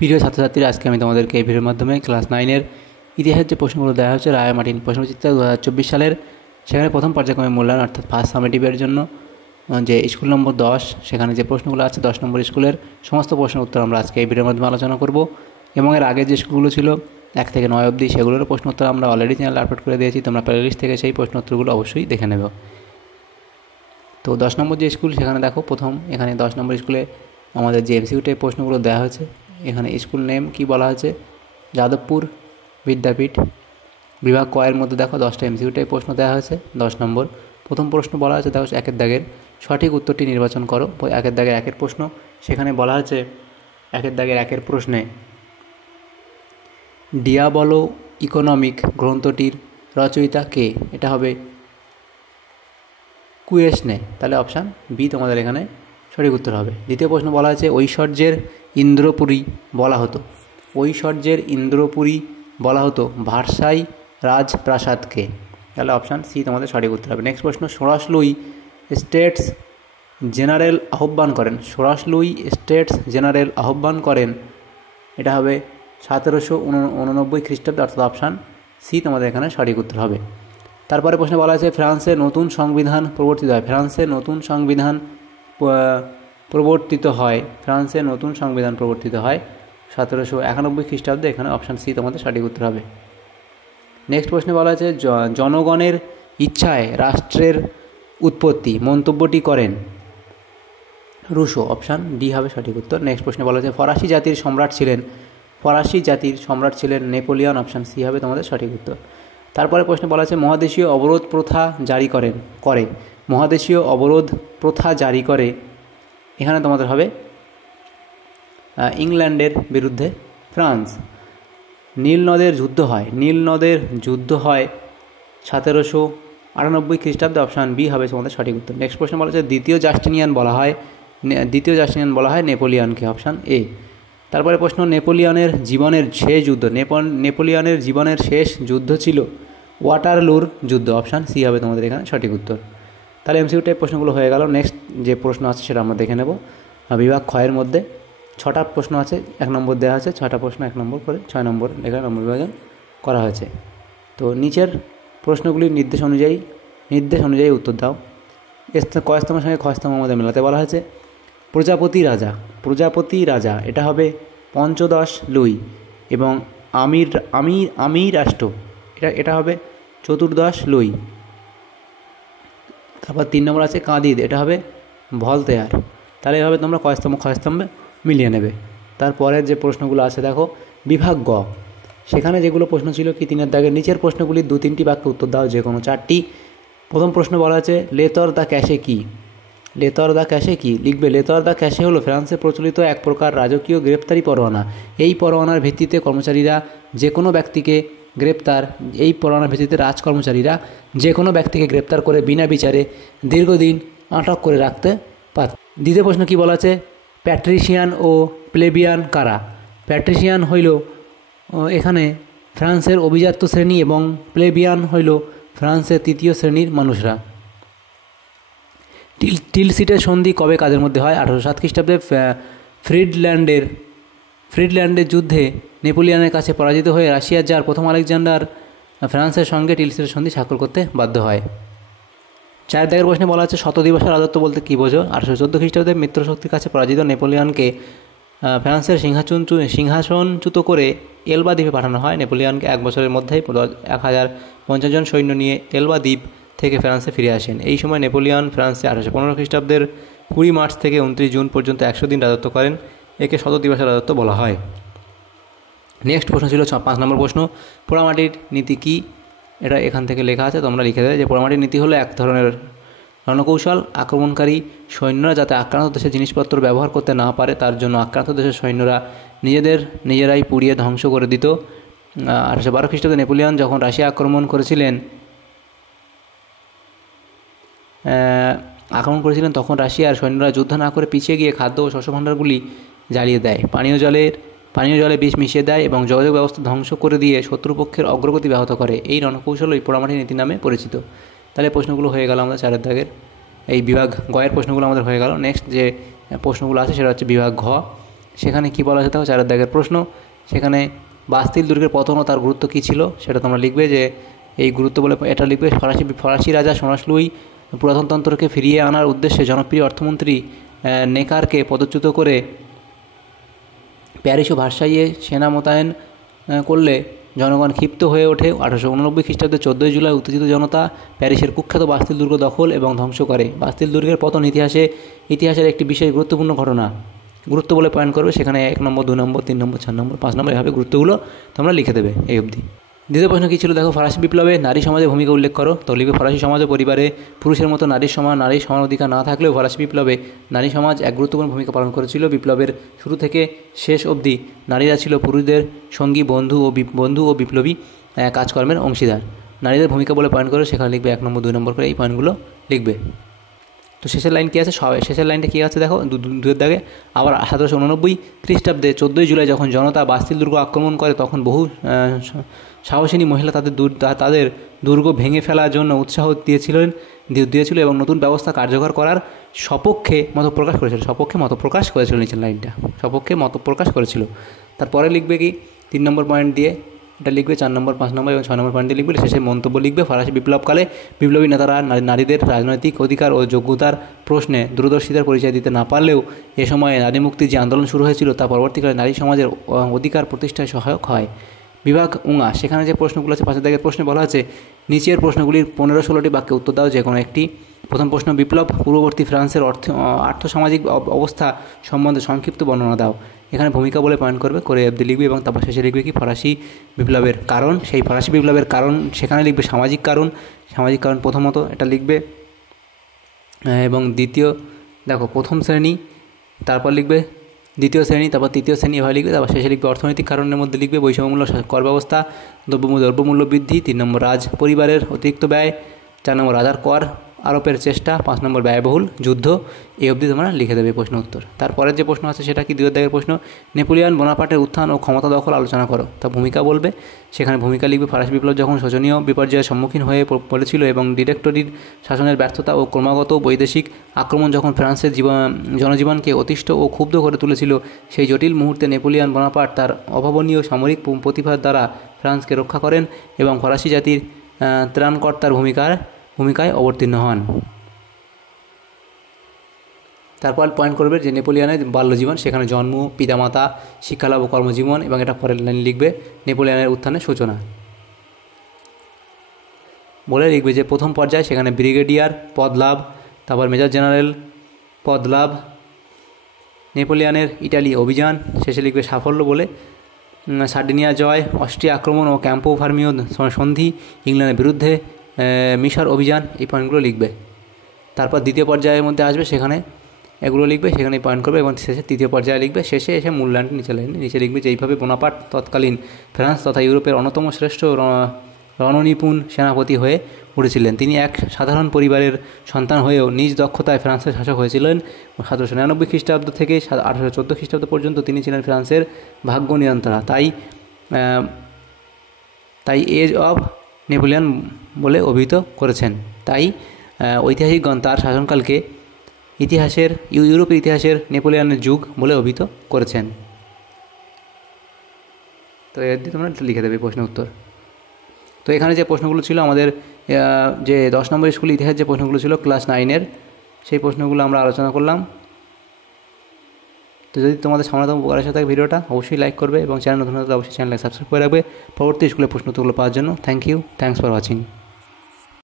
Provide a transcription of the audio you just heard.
প্রিয় ছাত্রছাত্রীরা, আজকে আমি তোমাদেরকে এই ভিডিওর মাধ্যমে ক্লাস 9-এর ইতিহাসের যে প্রশ্নগুলো দেওয়া হচ্ছে রায় মার্টিন প্রশ্নবিচিত্রা 2024 সালের, সেখানে প্রথম পর্যায়ক্রমে মূল্যায়ন অর্থাৎ ফার্স্ট সামেটিভের জন্য যে স্কুল নম্বর 10, সেখানে যে প্রশ্নগুলো আছে 10 নম্বর স্কুলের সমস্ত প্রশ্নের উত্তর আমরা আজকে এই ভিডিওর মাধ্যমে আলোচনা করব। এবং এর আগে যে স্কুলগুলো ছিল 1 থেকে 9 অবধি, সেগুলোর প্রশ্ন উত্তর আমরা অলরেডি চ্যানেলে আপলোড করে দিয়েছি। তোমরা প্লেলিস্ট থেকে সেই প্রশ্ন উত্তরগুলো অবশ্যই দেখে নেবে। তো 10 নম্বর যে স্কুল, সেখানে দেখো প্রথম এখানে 10 নম্বর স্কুলে আমাদের যে এমসিকিউ টাইপ প্রশ্নগুলো দেওয়া হয়েছে, এখানে স্কুল নেম কি বলা হয়েছে, যাদবপুর বিদ্যাপীঠ। বিভাগ ক এর মধ্যে দেখো 10টা এমসিকিউ টাইপ প্রশ্ন দেওয়া হয়েছে। 10 নম্বর প্রথম প্রশ্ন বলা হয়েছে, দেখো 1-এর দাগের সঠিক উত্তরটি নির্বাচন করো। 1-এর দাগের 1-এর প্রশ্ন, সেখানে বলা হয়েছে 1-এর দাগের 1-এর প্রশ্নে ডিয়াবলো ইকোনমিক গ্রন্থটির রচয়িতা কে? এটা হবে কুয়েশনে, তাহলে অপশান বি তোমাদের এখানে সঠিক উত্তর হবে। দ্বিতীয় প্রশ্ন বলা হয়েছে ঐশ্বর্যের ইন্দ্রপুরী বলা হতো। ঐশ্বর্যের ইন্দ্রপুরী বলা হতো ভার্সাই রাজপ্রাসাদকে, তাহলে অপশান সি তোমাদের সঠিক উত্তর হবে। নেক্সট প্রশ্ন, ষোড়শ লুই স্টেটস জেনারেল আহ্বান করেন। ষোড়শ লুই স্টেটস জেনারেল আহ্বান করেন, এটা হবে 1789 খ্রিস্টাব্দে, অর্থাৎ অপশান সি তোমাদের এখানে সঠিক উত্তর হবে। তারপরে প্রশ্নে বলা হয়েছে ফ্রান্সে নতুন সংবিধান প্রবর্তিত হয়। ফ্রান্সে নতুন সংবিধান প্রবর্তিত হয়। ফ্রান্সে নতুন সংবিধান প্রবর্তিত হয় 1791 খ্রিস্টাব্দে, এখানে অপশান সি তোমাদের সঠিক উত্তর হবে। নেক্সট প্রশ্নে বলা হয়েছে জনগণের ইচ্ছায় রাষ্ট্রের উৎপত্তি মন্তব্যটি করেন রুশো, অপশান ডি হবে সঠিক উত্তর। নেক্সট প্রশ্নে বলা হয়েছে ফরাসি জাতির সম্রাট ছিলেন নেপোলিয়ন, অপশান সি হবে তোমাদের সঠিক উত্তর। তারপরে প্রশ্নে বলা হয়েছে মহাদেশীয় অবরোধ প্রথা জারি করে। মহাদেশীয় অবরোধ প্রথা জারি করে, এখানে তোমাদের হবে ইংল্যান্ডের বিরুদ্ধে ফ্রান্স। নীল নদের যুদ্ধ হয় 1798 খ্রিস্টাব্দে, অপশান বি হবে তোমাদের সঠিক উত্তর। নেক্সট প্রশ্ন বলা হচ্ছে দ্বিতীয় জাস্টিনিয়ান বলা হয় নেপোলিয়নকে, অপশান এ। তারপরে প্রশ্ন নেপোলিয়নের জীবনের শেষ যুদ্ধ ছিল ওয়াটারলুর যুদ্ধ, অপশান সি হবে তোমাদের এখানে সঠিক উত্তর। তাহলে এমসিকিউ টাইপ প্রশ্নগুলো হয়ে গেল। নেক্সট যে প্রশ্ন আছে সেটা আমরা দেখে নেব। বিভাগ ক্ষয়ের মধ্যে 6টা প্রশ্ন আছে, 1 নম্বর দেওয়া আছে, 6টা প্রশ্ন 1 নম্বর করে 6 নম্বর এখানে নম্বর বিভাজন করা হয়েছে। তো নিচের প্রশ্নগুলির নির্দেশ অনুযায়ী উত্তর দাও। কয়স্তমের সঙ্গে ক্ষয়স্তম আমাদের মেলাতে বলা হয়েছে প্রজাপতি রাজা, এটা হবে পঞ্চদশ লুই। এবং আমি রাষ্ট্র, এটা হবে 14 লুই। তারপর 3 নম্বর আছে কাঁদিদ, এটা হবে ভলতেয়ার। তাহলে এভাবে তোমরা ক্ষয়স্তম্ভে মিলিয়ে নেবে। তারপরের যে প্রশ্নগুলো আছে দেখো বিভাগ গ, সেখানে যেগুলো প্রশ্ন ছিল কি 3-এর দাগের নিচের প্রশ্নগুলির 2-3টি বাক্যে উত্তর দাও, যে কোনো 4টি। প্রথম প্রশ্ন বলা আছে লেতর দ্য ক্যাশে কি? লিখবে লেতর দ্য ক্যাশে হলো ফ্রান্সে প্রচলিত এক প্রকার রাজকীয় গ্রেপ্তারি পরোয়ানা। এই পরোয়ানার ভিত্তিতে রাজকর্মচারীরা যে কোনো ব্যক্তিকে গ্রেপ্তার করে বিনা বিচারে দীর্ঘদিন আটক করে রাখতে পারে। দ্বিতীয় প্রশ্ন কি বলা আছে প্যাট্রিশিয়ান ও প্লেবিয়ান কারা? প্যাট্রিশিয়ান হইল এখানে ফ্রান্সের অভিজাত শ্রেণী এবং প্লেবিয়ান হইল ফ্রান্সের 3য় শ্রেণীর মানুষরা। টিলসিটের সন্ধি কবে কাদের মধ্যে হয়? 1807 খ্রিস্টাব্দে ফ্রিডল্যান্ডের যুদ্ধে নেপোলিয়নের কাছে পরাজিত হয়ে রাশিয়ার জার প্রথম আলেকজান্ডার ফ্রান্সের সঙ্গে টিলসিটের সন্ধি স্বাক্ষর করতে বাধ্য হয়। 4 দাগের প্রশ্নে বলা হচ্ছে শতদিবসের রাজত্ব বলতে কী বোঝো? 1814 খ্রিস্টাব্দে মিত্রশক্তির কাছে পরাজিত নেপোলিয়নকে ফ্রান্সের সিংহাসনচ্যুত করে এলবা দ্বীপে পাঠানো হয়। নেপোলিয়নকে 1 বছরের মধ্যেই 1050 জন সৈন্য নিয়ে এলবা দ্বীপ থেকে ফ্রান্সে ফিরে আসেন। এই সময় নেপোলিয়ন ফ্রান্সে 1815 খ্রিস্টাব্দের 20 মার্চ থেকে 29 জুন পর্যন্ত 100 দিন রাজত্ব করেন। একে শতদিবসের রাজত্ব বলা হয়। নেক্সট প্রশ্ন ছিল 5 নম্বর প্রশ্ন পোড়ামাটির নীতি কি? এটা এখান থেকে লেখা আছে, তোমরা লিখে দেবে যে পোড়ামাটির নীতি হলো এক ধরনের রণকৌশল। আক্রমণকারী সৈন্যরা যাতে আক্রান্ত দেশের জিনিসপত্র ব্যবহার করতে না পারে, তার জন্য আক্রান্ত দেশের সৈন্যরা নিজেরাই পুড়িয়ে ধ্বংস করে দিত। 1812 খ্রিস্টাব্দে নেপোলিয়ন যখন রাশিয়া আক্রমণ করেছিলেন তখন রাশিয়ার সৈন্যরা যুদ্ধ না করে পিছিয়ে গিয়ে খাদ্য ও শস্য ভাণ্ডারগুলি জ্বালিয়ে দেয়, পানীয় জলে বিষ মিশিয়ে দেয় এবং যোগাযোগ ব্যবস্থা ধ্বংস করে দিয়ে শত্রুপক্ষের অগ্রগতি ব্যাহত করে। এই রণকৌশলই পোড়ামাটির নীতি নামে পরিচিত। তাহলে প্রশ্নগুলো হয়ে গেল আমাদের 4-এর দাগের। এই বিভাগ গয়ের প্রশ্নগুলো আমাদের হয়ে গেল। নেক্সট যে প্রশ্নগুলো আছে সেটা হচ্ছে বিভাগ ঘ। সেখানে কী বলা আছে দেখো 4 দাগের প্রশ্ন। সেখানে বাস্তিল দুর্গের পতন ও তার গুরুত্ব কী ছিল সেটা তোমরা লিখবে, যে এই গুরুত্ব বলে এটা লিখবে। ফরাসি রাজা সোনাসলুই পুরাতনতন্ত্রকে ফিরিয়ে আনার উদ্দেশ্যে জনপ্রিয় অর্থমন্ত্রী নেকারকে পদচ্যুত করে প্যারিস ও ভার্সাইয়ে সেনা মোতায়েন করলে জনগণ ক্ষিপ্ত হয়ে ওঠে। 1889 খ্রিস্টাব্দে 14 জুলাই উত্তেজিত জনতা প্যারিসের কুখ্যাত বাস্তিল দুর্গ দখল এবং ধ্বংস করে। বাস্তিল দুর্গের পতন ইতিহাসের একটি বিশেষ গুরুত্বপূর্ণ ঘটনা। গুরুত্ব বলে পয়েন্ট করবে, সেখানে 1 নম্বর, 2 নম্বর, 3 নম্বর, 4 নম্বর, 5 নম্বর, এভাবে গুরুত্বগুলো তোমরা লিখে দেবে এই অবধি। দ্বিতীয় প্রশ্ন কী ছিল দেখো, ফরাসি বিপ্লবে নারী সমাজের ভূমিকা উল্লেখ করো। তো লিখবে ফরাসি সমাজ ও পরিবারে পুরুষের মতো নারীর সমান অধিকার না থাকলেও ফরাসি বিপ্লবে নারী সমাজ এক গুরুত্বপূর্ণ ভূমিকা পালন করেছিল। বিপ্লবের শুরু থেকে শেষ অবধি নারীরা ছিল পুরুষদের সঙ্গী, বন্ধু ও বিপ্লবী কাজকর্মের অংশীদার। নারীদের ভূমিকা বলে পয়েন্ট করো, সেখানে লিখবে 1 নম্বর, 2 নম্বর করে এই পয়েন্টগুলো লিখবে। তো শেষের লাইন কী আছে, শেষের লাইনটা কী আছে দেখো 2 দাগে। আবার 1789 খ্রিস্টাব্দে 14 জুলাই যখন জনতা বাস্তিল দুর্গ আক্রমণ করে, তখন বহু সাহসিনী মহিলা তাদের দুর্গ ভেঙে ফেলার জন্য উৎসাহ দিয়েছিল এবং নতুন ব্যবস্থা কার্যকর করার সপক্ষে মতপ্রকাশ করেছিল। নিচের লাইনটা সপক্ষে মতপ্রকাশ করেছিল। তারপরে লিখবে কি 3 নম্বর পয়েন্ট দিয়ে এটা লিখবে, 4 নম্বর, 5 নম্বর এবং 6 নম্বর পয়েন্ট দিয়ে লিখবে। শেষে মন্তব্য লিখবে, ফরাসি বিপ্লবকালে বিপ্লবী নেতারা নারীদের রাজনৈতিক অধিকার ও যোগ্যতার প্রশ্নে দূরদর্শিতার পরিচয় দিতে না পারলেও এ সময়ে নারী মুক্তির যে আন্দোলন শুরু হয়েছিল তা পরবর্তীকালে নারী সমাজের অধিকার প্রতিষ্ঠায় সহায়ক হয়। বিভাগ উঙা, সেখানে যে প্রশ্নগুলো আছে 5 দাগের প্রশ্নে বলা আছে নিচের প্রশ্নগুলির 15-16টি বাক্যে উত্তর দাও যে কোনো একটি। প্রথম প্রশ্ন, বিপ্লব পূর্ববর্তী ফ্রান্সের আর্থসামাজিক অবস্থা সম্বন্ধে সংক্ষিপ্ত বর্ণনা দাও। এখানে ভূমিকা বলে পয়েন্ট করে অবধি লিখবে এবং তারপর শেষে লিখবে কি ফরাসি বিপ্লবের কারণ। সেই ফরাসি বিপ্লবের কারণ সেখানে লিখবে সামাজিক কারণ প্রথমত এটা লিখবে, এবং দ্বিতীয় দেখো প্রথম শ্রেণী, তারপর লিখবে দ্বিতীয় শ্রেণী, তারপর তৃতীয় শ্রেণী, এভাবে লিখবে। তারপর শেষে লিখবে অর্থনৈতিক কারণের মধ্যে লিখবে বৈষম্যমূল্য কর ব্যবস্থা, দ্রব্যমূল্য বৃদ্ধি, 3 নম্বর পরিবারের অতিরিক্ত ব্যয়, 4 নম্বর রাজার কর আরোপের চেষ্টা, 5 নম্বর ব্যয়বহুল যুদ্ধ। এই অবধি তোমরা লিখে দেবে প্রশ্ন উত্তর। তারপরের যে প্রশ্ন আছে সেটা কি 2 দাগের প্রশ্ন, নেপোলিয়ন বোনাপার্টের উত্থান ও ক্ষমতা দখল আলোচনা করো। তা ভূমিকা বলবে, সেখানে ভূমিকা লিখবে ফরাসি বিপ্লব যখন শোচনীয় বিপর্যয়ের সম্মুখীন হয়ে পড়েছিল এবং ডিরেক্টরির শাসনের ব্যর্থতা ও ক্রমাগত বৈদেশিক আক্রমণ যখন ফ্রান্সের জনজীবনকে অতিষ্ঠ ও ক্ষুব্ধ করে তুলেছিল, সেই জটিল মুহূর্তে নেপোলিয়ন বোনাপার্ট তার অভাবনীয় সামরিক প্রতিভার দ্বারা ফ্রান্সকে রক্ষা করেন এবং ফরাসি জাতির ত্রাণকর্তার ভূমিকায় অবতীর্ণ হন। তারপর পয়েন্ট করবে যে নেপোলিয়নের বাল্যজীবন, সেখানে জন্ম, পিতামাতা, শিক্ষালাভ ও কর্মজীবন, এবং এটা পরের লাইন লিখবে নেপোলিয়নের উত্থানের সূচনা বলে লিখবে যে প্রথম পর্যায়ে সেখানে ব্রিগেডিয়ার পদ লাভ, তারপর মেজর জেনারেল পদ লাভ, নেপোলিয়নের ইটালি অভিযান, শেষে লিখবে সাফল্য বলে সার্ডিনিয়া জয়, অস্ট্রিয়া আক্রমণ ও ক্যাম্পো ফার্মিও সন্ধি, ইংল্যান্ডের বিরুদ্ধে মিশর অভিযান, এই পয়েন্টগুলো লিখবে। তারপর দ্বিতীয় পর্যায়ের মধ্যে আসবে, সেখানে এগুলো লিখবে, সেখানে পয়েন্ট করবে এবং শেষে তৃতীয় পর্যায়ে লিখবে। শেষে এসে মূল্যায়নটি নিচে লিখবে যে এইভাবে বোনাপার্ট তৎকালীন ফ্রান্স তথা ইউরোপের অন্যতম শ্রেষ্ঠ রণনিপুণ সেনাপতি হয়ে উঠেছিলেন। তিনি এক সাধারণ পরিবারের সন্তান হয়েও নিজ দক্ষতায় ফ্রান্সের শাসক হয়েছিলেন। 1799 খ্রিস্টাব্দ থেকে 1814 খ্রিস্টাব্দ পর্যন্ত তিনি ছিলেন ফ্রান্সের ভাগ্য নিয়ন্ত্রণা। তাই এজ অব নেপোলিয়ন বলে অভিহিত করেছেন। তাই ঐতিহাসিকগণ তার শাসনকালকে ইউরোপের ইতিহাসের নেপোলিয়নের যুগ বলে অভিহিত করেছেন। তো এর দিয়ে তোমরা লিখে দেবে প্রশ্ন উত্তর। তো এখানে যে প্রশ্নগুলো ছিল আমাদের যে 10 নম্বর স্কুল ইতিহাস যে প্রশ্নগুলো ছিল ক্লাস 9-এর, সেই প্রশ্নগুলো আমরা আলোচনা করলাম। তো যদি তোমাদের সামনেতম উপকার আসে থাকে ভিডিওটা অবশ্যই লাইক করবে এবং চ্যানেল নতুন হলে অবশ্যই চ্যানেলকে সাবস্ক্রাইব করে রাখবে পরবর্তী স্কুলের প্রশ্ন উত্তরগুলো পাওয়ার জন্য। Thanks for watching.